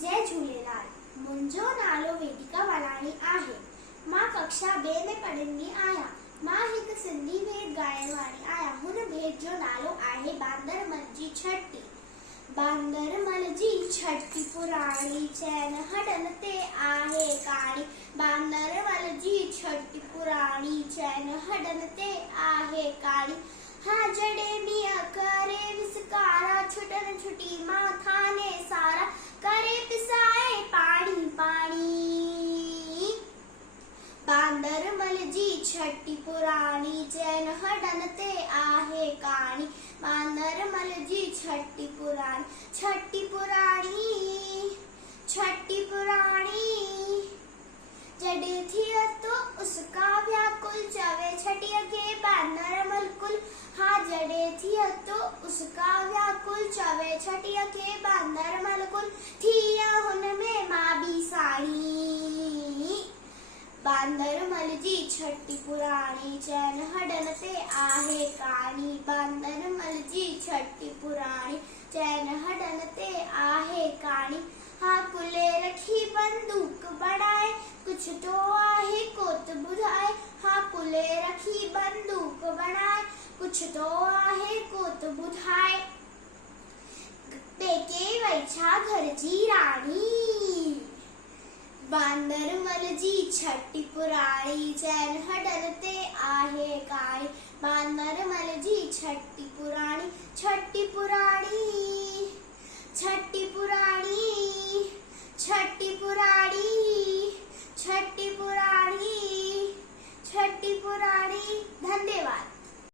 जय झूलेलाल। मुंहिंजो नालो वेदिका वालाणी आहे। मां कक्षा 2 में पढ़ंदी आहियां। मां हिकु सिंधी भेट ॻाइण वारी आहियां। हुन भेट जो नालो आहे बांदरमल जी छटी। बांदरमल जी छटी पुराणी चैन हडन ते आहे काणी। बांदरमल जी छटी पुराणी चैन हडन ते आहे काणी। हाँ जड़े मिया करे विसकारा छुटन छुटी माथा ने सारा करे पिसाए पानी पानी। बांदरमल जी छटी पुराणी चैन हडन ते आहे काणी। बांदरमल जी छटी पुराणी छटी पुराणी जड़े थिया तो उसका व्याकुल चवे छटिया के बांदरमल कुल। हाँ जड़े थिया तो उसका व्याकुल चवे छटिया के बांदरमल कुल। थिया हुनमें माँ भी साड़ी। बांदरमल जी छटी पुराणी चैन हडन ते आहे काणी। बांदरमल जी छटी पुराणी चैन हडन ते आहे काणी। हाँ कुले रखी बंदूक बढ़ाए कुछ तो आहे कोत बुधाए। हाँ कुले रखी बंदूक बढ़ाए कुछ तो आहे कोत बुधाए। पेके वैछा घर जी रानी। बांदरमल जी छटी पुराणी चैन हडन ते आहे काणी। बांदरमल जी छटी पुराणी छटी पुराणी छटी पुराणी। धन्यवाद।